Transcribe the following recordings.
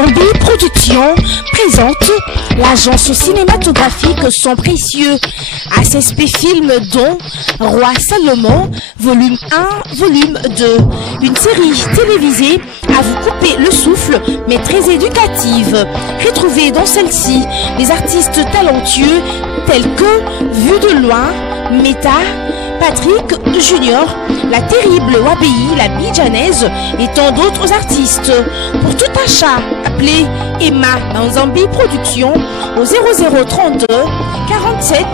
Manzambi Productions présente l'agence cinématographique Son Précieux, ACSP Film dont Roi Salomon, volume 1, volume 2. Une série télévisée à vous couper le souffle, mais très éducative. Retrouvez dans celle-ci des artistes talentueux tels que Vue de loin, Meta, Patrick Junior, la terrible Wabi, la Bidjanaise et tant d'autres artistes. Pour tout achat, appelez Emma Manzambi Productions au 0032 47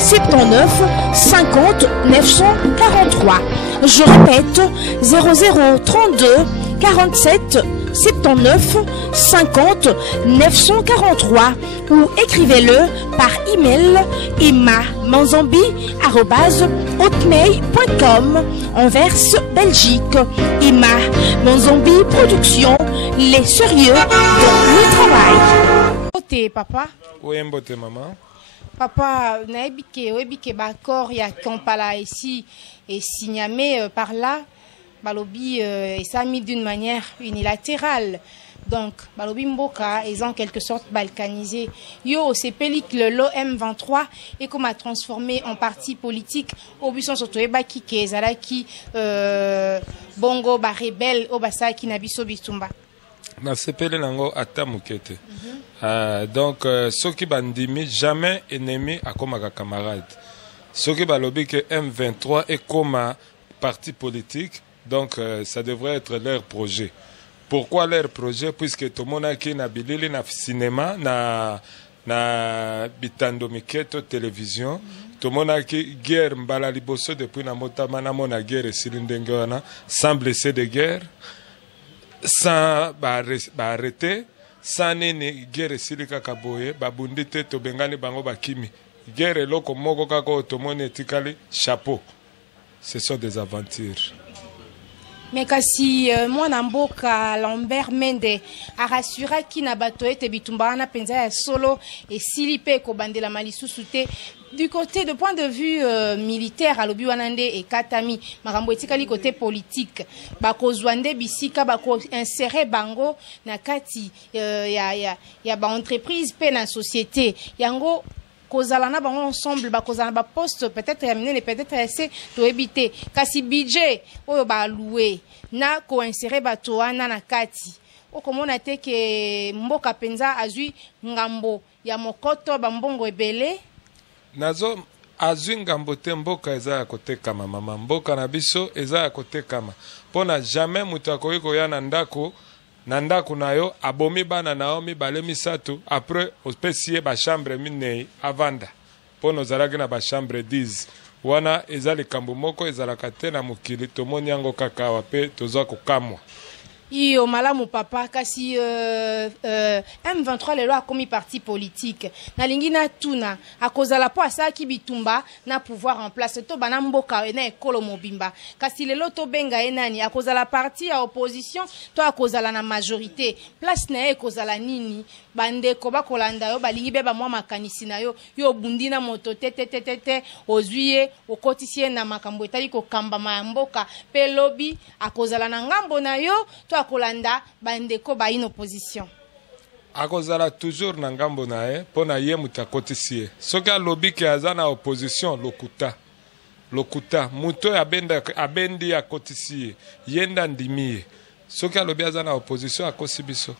79 50 943. Je répète, 0032 47 79 50 943 ou écrivez-le par email emma.manzambi@hotmail.com Anvers, Belgique. Emma Manzambi Productions, les sérieux dans le travail. Mbote papa. Oui, mbote maman. Papa, naebike bakor ya Kampala ici et Signamé par là. Balobi est sami d'une manière unilatérale. Donc, Balobi Mboka est en quelque sorte balkanisé. Yo, c'est pellicule le M23 et comme a transformé en parti politique au buisson sotoeba qui ezalaki bongo ba rebelle au basaki nabiso bitumba. Na sepele nango ata mukete. Donc ceux qui bandimi jamais ennemi à comme camarade. Ceux qui balobi que M23 est comme un parti politique. Donc, ça devrait être leur projet. Pourquoi leur projet? Puisque tout le monde a qui na bilili na cinéma, na bitando miketo télévision, tout le monde a qui guerre mbala liboso depuis na motama na mona guerre silindengana, sans blessé de guerre, sans arrêter, sans nini guerre silika kaboye, babundite to bengani bango bakimi. Guerre loko moko kako tout le monde etikali chapeau. Ce sont des aventures. Mais kasi moi namboka Lambert Mende a rassuré qui na bato ete bitumba na penza ya solo et silipe ko bandela malisusu te du côté de point de vue militaire à lobi wanande et katami makambo etikali côté politique bako zwande bisika bako insérer bango na kati ya ba entreprise pe na société yango kozalana bango ensemble bakozana ba poste peut-être terminé peut-être assez to éviter kasi budget oyo ba louer na ko insérer bato wana na kati okomona te ke mboka penza azui ngambo ya mokoto bambongo ebele nazo azui ngambo te mboka eza ya koteka mama mboka na biso eza ya koteka ma pona jamais mutako yiko ya na ndako na yo abomi bana naomi bale misato après opesie ba chambre minei avanda pono zalaki na ba chambre 10 wana ezali kambo moko ezalaka te na mokili tomoni yango kaka wape tozwa kokamwa iyo malamu papa kasi M23 lelo akomi parti politique na lingina tuna akozala po asaki bitumba na pouvoir en place to bana mboka na ekolo mobimba kasi lelo to benga enani akozala parti ya opposition to akozala na majorité place na ekozala nini bandeko bakolanda yo balingi be ba mwa makanisi na yo yo bundina moto te ozuye okotisie na makambo etali ko kamba ma mboka pe lobby akozala na ngambo na yo to akolanda bandeko ba in opposition akozala toujours na ngambo na ye pona ye mutakotisie soki lobby ke azana opposition lokuta muto abendi ya kotisie yenda ndimie soki lobby azana opposition akosibiso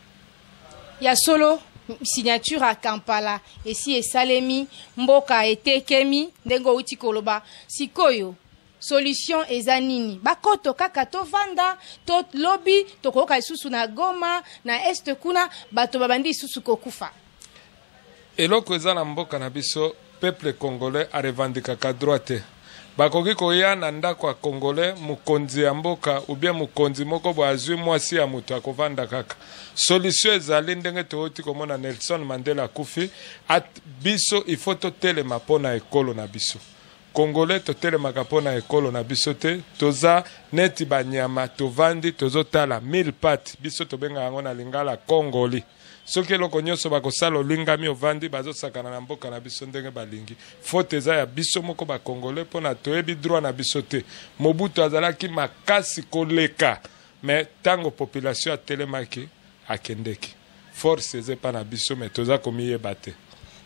ya solo signature à Kampala et si esalemi mboka etekemi ndengo uti koloba sikoyo solution ezanini bakoto kaka to vanda to lobby to koka isusu na Goma na est kuna bato babandi isusu kokufa eloko ezana mboka na biso peuple congolais a revendiqué ka droite bakoki koya na ndako ya congolais mukonzi ya mboka ou bien mukonzi moko bo azwi mwasi ya mutu akovanda kaka solution ezali ndenge tooti komona Nelson Mandela kufi at biso il faut totelema pona ekolo na biso congolais totelemaka pona ekolo na biso te toza neti banyama tovandi tozotala 1000 pattes biso tobenga yango na lingala Congoli soki eloko nyonso bakosala olingami ovandi bazosakana na mboka na biso ndenge balingi faute eza ya biso moko bakongole mpona toyebi droit na biso te Mobutu azalaki makasi koleka mais tango population atelemaki akendeki force eza epa na biso me toza komiyeba te.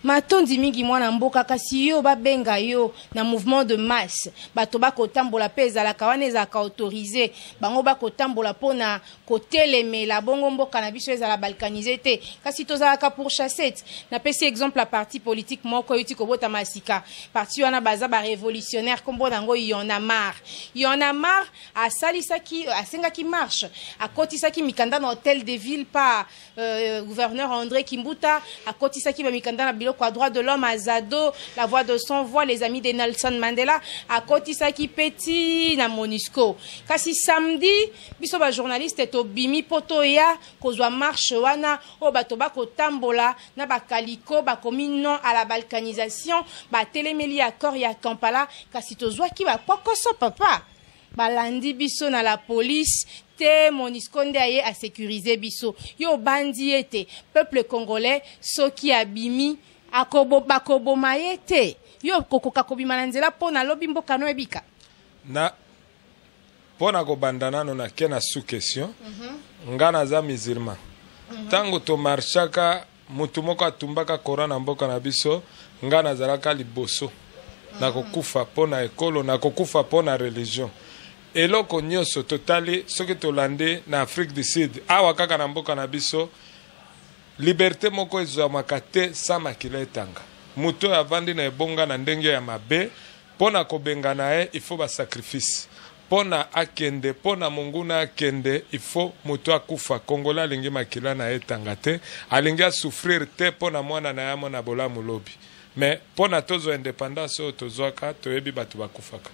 matondi mingi mwana mboka kasi yo babenga yo na mouvement de masse bato bakotambola mpe ezalaka wana ezalaka autorisé bango bakotambola mpona kotelemela bongo mboka na biso ezala balkanize te kasi tozalaka pour chassette napesi exemple ya parti politique moko euti kobotama sika parti wana baza barévolutionnaire kombo nango Y'en a marre asengaki marche akotisaki mikanda na hôtel de ville pa gouverneur André Kimbuta akotisaki bamikanda na biloko à droit de l'homme à Zado, la voix de son voix, les amis de Nelson Mandela, à Kotisaki Petit, na Monisco. Kasi samedi, biso ba journaliste et obimi potoya, kozwa marche wana, o batoba kotambola, na ba kaliko, ba komi non à la balkanisation, ba téléméli accord ya Kampala, kasi tozwa ki ba kokoso papa. Balandi biso na la police, te Monisco nde aye a sécuriser biso. Yo bandi ete, peuple congolais, soki abimi, bakoboma ye te yo kokoka kobima na nzela mpo na lobi mboka no ebika na mpo na kobanda nano nake na sous question nga naza musulman ntango tomarchaka mutu moko atumbaka Koran na mboka na biso nga nazalaka liboso nakokufa mpo na ekolo nakokufa mpo na religion eloko nyonso totali soki tolande na Afrique du Sud awa kaka na mboka na biso liberté moko ezwamaka te sa makila etanga mutu avandi na ebonga na ndenge ya mabe pona kobenga na ye il faut ba sacrifice pona akende pona monguna akende il faut mutu akufa kongola alingi makila na etanga te alingi asouffrir te pona mwana na yamo na bolamu lobi mais pona tozo indépendance oyo tozwaka toyebi bato bakufaka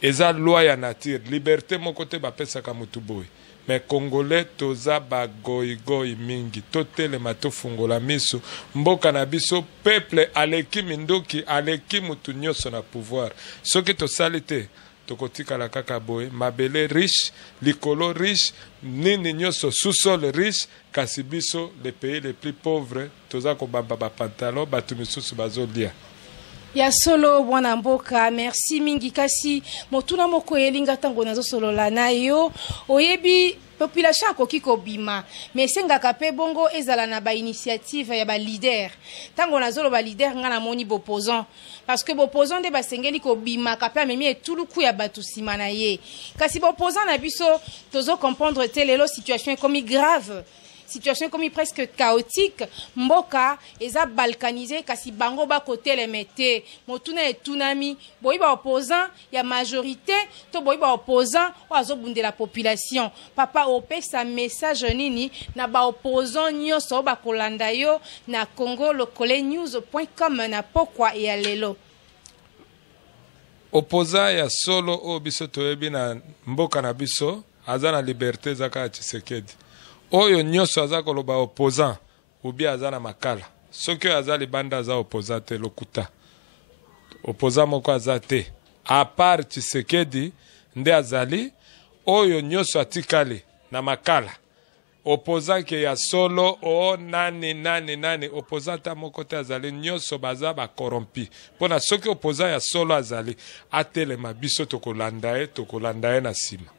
eza loi ya nature liberté moko te bapesaka mutu boye mais congolais toza bagoigoi mingi totelema tofungola miso mboka na biso peuple aleki mindoki aleki mutu nyonso na pouvoir soki tosali te tokotikala kaka boye mabele riche likolo riche nini nyonso sous-sol riche kasi biso les pays les plus pauvres toza kobamba bapantalon bato misusu bazolia ya solo bwana mboka merci mingi kasi motuna moko yelinga tango nazo solola na yo oyebi population akoki kobima mais sengaka pe bongo ezala na ba initiative ya ba leader tango nazo lo ba leader nga na moni bopposant parce que bopposant de basengeli kobima ka pe amemi etuluku ya batu sima na ye kasi bopposant na biso tozo comprendre te lelo situation comme grave situation comme presque chaotique mboka eza balkanisé kasi bango ba côté les mete motuna etunami boyiba opposant ya majorité to boyiba opposant oazo bunde la population papa opesa message nini na ba opposant nyonso ba kolanda yo na congolocolenews.com na pokwa ya lelo opposant ya solo o biso toyebi na mboka na biso aza na liberté zaka Tshisekedi oyo nyonso aza koloba opposant ubi aza na makala soki oyo aza libanda aza opposant te lokuta opposant moko aza te a part Tshisekedi nde azali oyo nyonso atikali na makala opposant ke ya solo o nani opposant ta moko te azali nyonso baza bakorompi mpona soki opposant ya solo azali atelema biso tokolanda ye na nsima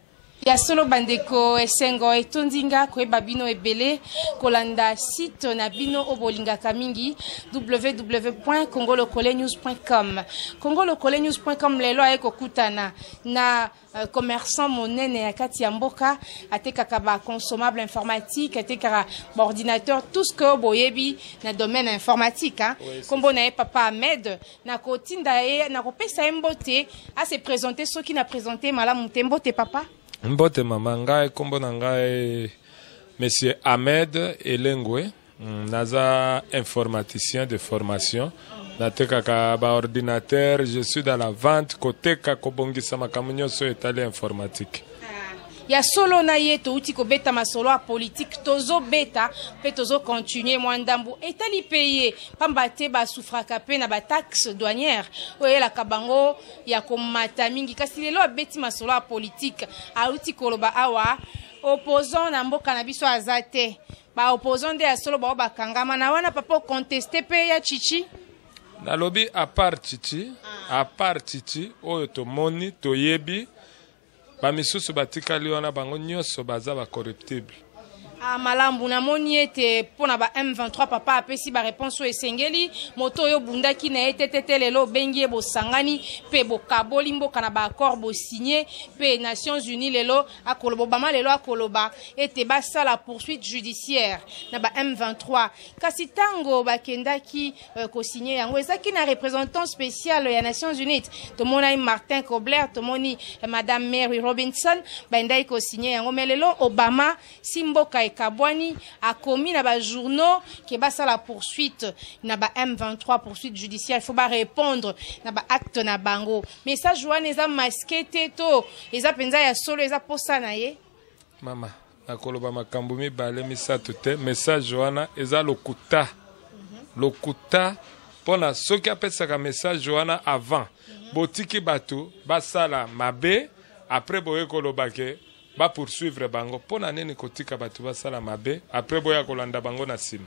ya solo bandeko esengo etondinga koyeba bino ebele kolanda site na bino obolingaka mingi www.congolocolenews.com congolocolenews.com lelo aye kokutana na commerçant monene ya kati ya mboka atekaka ba consommable informatique atekaka ba ordinateur tout ce que boyebi na domaine informatique kombo na ye papa Ahmed na kotinda ye na kopesa mbote a se présenter soki na présenter malamu te mbote papa mbote mama ngai kombo na ngai monsieur Ahmed Elengwe naza informaticien de formation natekaka ba ordinateur je suis dans la vente koteka kobongisa makambo nyonso etali informatique ya solo na ye touti kobeta masolo ya politique tozo beta pe tozo continuer mwandambu etali paye pamba te basufraka pe na ba taxe douanière oyelaka bango ya komata mingi kasi lelo abeti masolo ya politique auti koloba awa opposant na mboka na biso aza te ba opposant nde ya solo bao bakangama na wana papa contester pe ya chichi nalobi à part chichi oyo tomoni toyebi bamisusu batikali wana bango nyonso baza bacorruptible Ah, malambu na moni ete pona ba M23 papa apesi ba réponse o esengeli moto yo bundaki na ete lelo bengi bo sangani pe bo kaboli mboka na ba accord bo signé pe Nations Unies lelo akoloba bama lelo akoloba ete ba sala poursuite judiciaire na ba M23 kasi tango ba kendaki ko signé yango ezaki na représentant spécial ya Nations Unies to mona Martin Kobler to moni madame Mary Robinson ba ndai ko signé yango melelo Obama simboka Kabwani a commis na ba journaux qui basa la poursuite na ba M23 poursuite judiciaire il faut pas répondre na ba acte na bango message joane eza masqué teto eza penza ya solo eza posa na ye mama nakoloba makambo mibale misato te message joana eza lokuta lokuta pona soki apesaka message joana avant botiki bato basala mabe après boye koloba ke ba poursuivre bango pona nini kotika batu basala mabe après boya kolanda bango na sima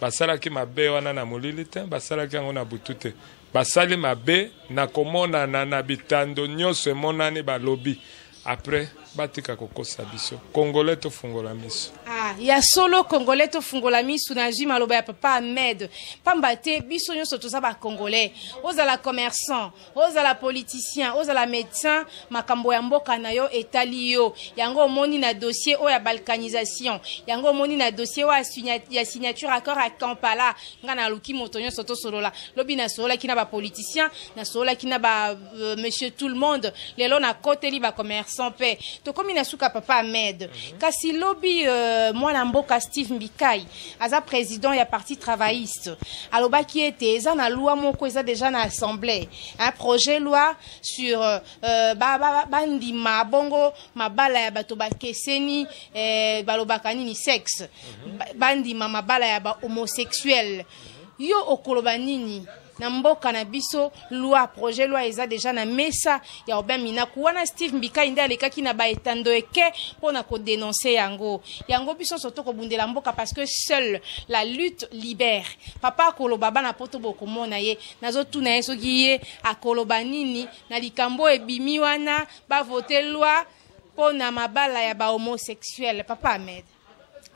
basala ki mabe wana na molili te basala ki yango na butu te basali mabe na komona na bitando nyonso emonani balobi après batika kokosa biso congolais to fungola miso ah ya solo congolais to fungola miso na jima maloba ya papa Ahmed pambate biso nyonso toza ba congolais ozala commerçant ozala politicien ozala médecin makambo ya mboka na yo etali yo yango omoni na dossier o ya balkanisation yango omoni na dossier o ya signature accord à Kampala ngana luki moto nyonso to solola lobi na solola kina ba politicien na solola kina ba monsieur tout le monde lelo na koteli ba commerçant pe to komi na suka papa Ahmed kasi lobby mwana mboka Steve Mbikai aza président ya parti travailliste alobaki ete eza na loi moko eza déjà na assemblée un projet loi sur bandima bongo mabala ya bato bakeseni balobaka nini sexe bandima mabala ya ba homosexuel yo okoloba nini na mboka na biso loi projet loi eza déjà na mesa ya Robert Minaku wana Steve Mbikai nde alekaki na ba etando eke pona ko dénoncer yango biso soto ko bundela mboka parce que seule la lutte libère papa koloba bana poto boko mona ye nazo tuna ye soki ye akoloba nini na likambo ebimi wana ba voter loi pona mabala ya ba homosexuel papa Ahmed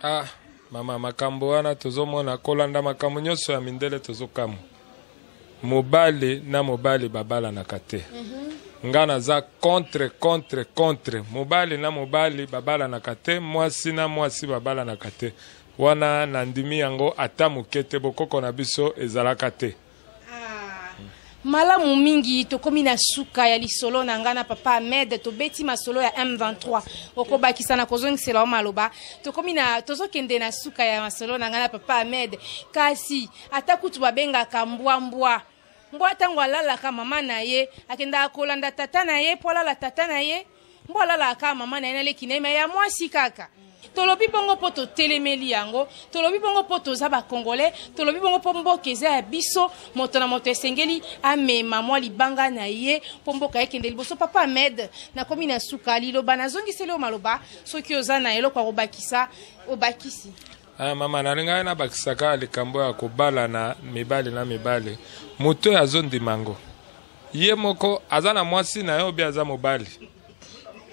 ah mama makambo wana tozomona kolanda makambo nyonso ya mindele tozokamu mobali na mobali babala na kate ngana za contre mobali na mobali babala na kate mwasi na mwasi babala na kate wana nandimi yango ata mukete bokoko na biso ezalaka te malamu mingi tokomi na suka ya lisolo na ngana papa Ahmed to beti masolo ya M23 okobakisa na kozongisela maloba tokomi na tozokende na suka ya masolo na ngana papa Ahmed kasi atakutu babengaka mbwa tango alalaka mama na ye akenda akolanda tata na ye po alala tata na ye mbwa alalaka mama na ye naleki na ye ya mwasi kaka tolobi bongo po totelemeli yango tolobi bongo po toza ba congolais tolobi bongo po mboka eza ya biso moto na moto esengeli amema mwa libanga na ye po mboka ekende liboso papa Ahmed nakomi na suka liloba nazongiseli maloba soki oza na eloko ya kobakisa obakisi mama nalinga na bakisaka likambo ya kobala na mibali na mibali moto azondimango ye moko aza na mwasi na ye obi aza mobali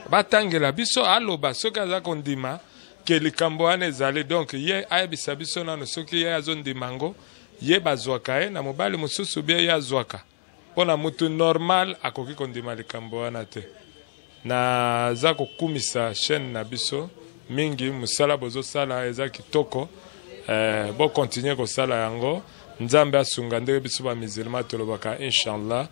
batangela biso aloba soki aza kondima ke likambo wana ezali donc ye ayebisa biso nano soki ye azondimango ye bazwaka ye na mobali mosusu bie ye azwaka mpona mutu normal akoki kondima likambo wana te naza kokumisa chaîne na biso mingi musala bozosala eza kitoko bo continue kosala yango nzambe asunga ndenge biso ba musulman tolobaka inshallah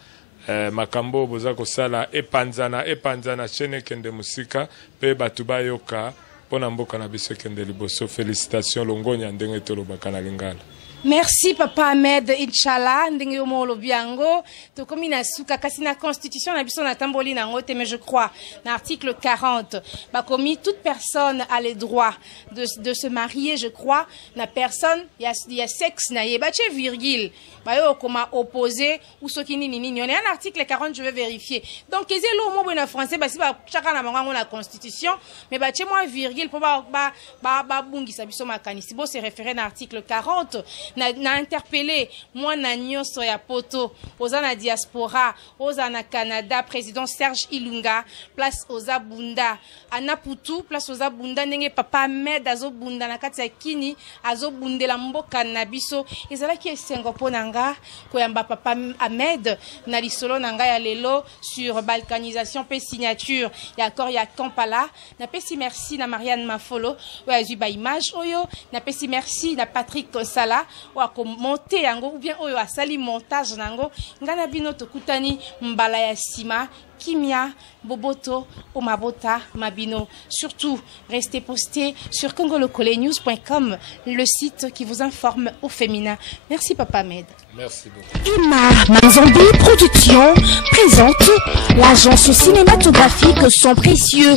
makambo boza kosala epanzana chaîne kende musika pe batu bayoka pona mboka na biso kende liboso félicitations longonya ndenge tolobaka na lingala. Merci papa Ahmed inshallah ndenge yo molo biango to komi na suka kasi na constitution na biso na tamboli na ngote mais je crois na article 40 ba komi toute personne a le droit de se marier je crois na personne y a sexe na ye ba che virgule ba yo koma opposé ou soki nini nini on est en article 40 je vais vérifier donc ezelo mo na français ba si ba chaka na mango na constitution mais ba che moi virgule pour ba bungisa biso makanisi bo se référer na article 40 na interpellé moi na nyonso ya poto oza na diaspora oza na Canada président Serge Ilunga place oza bunda anaputu place oza bunda ndenge papa Ahmed azo bunda na kati ya kini azo bundela mboka na biso ezalaki esengo ponanga koyamba papa Ahmed na lisolo nanga ya lelo sur balkanisation pe signature ya accord ya Kampala na pesi merci na Marianne Mafolo oyo azwi ba image oyo na pesi merci na Patrick Sala oyo akomonte yango ou bien oyo asali montage nango ngana bino tokutani mbala ya sima Kimia, Boboto, Omabota, Mabino. Surtout, restez postés sur congolocolenews.com, le site qui vous informe au féminin. Merci Papa Ahmed. Merci beaucoup. Ima Manzambi Production présente l'agence cinématographique Son Précieux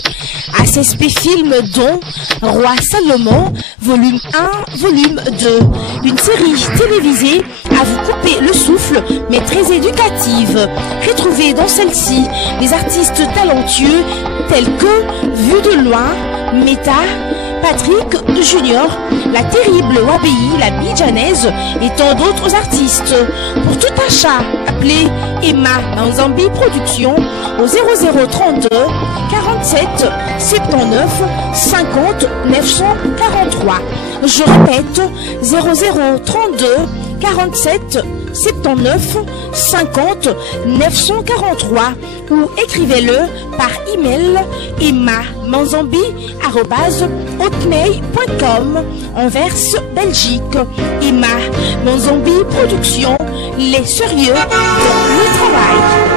ACSP Film dont Roi Salomon, volume 1, volume 2. Une série télévisée à vous couper le souffle mais très éducative. Retrouvez dans celle-ci des artistes talentueux tels que Vue de loin, Meta, Patrick Junior, la terrible Wabi, la Bidjanaise et tant d'autres artistes. Pour tout achat, appelez Emma Manzambi Production au 0032 47 79 50 943. Je répète, 0032 47 79 50 943 ou écrivez-le par email emma.manzambi@hotmail.com Anvers, Belgique. Emma Manzambi Production, les sérieux dans le travail.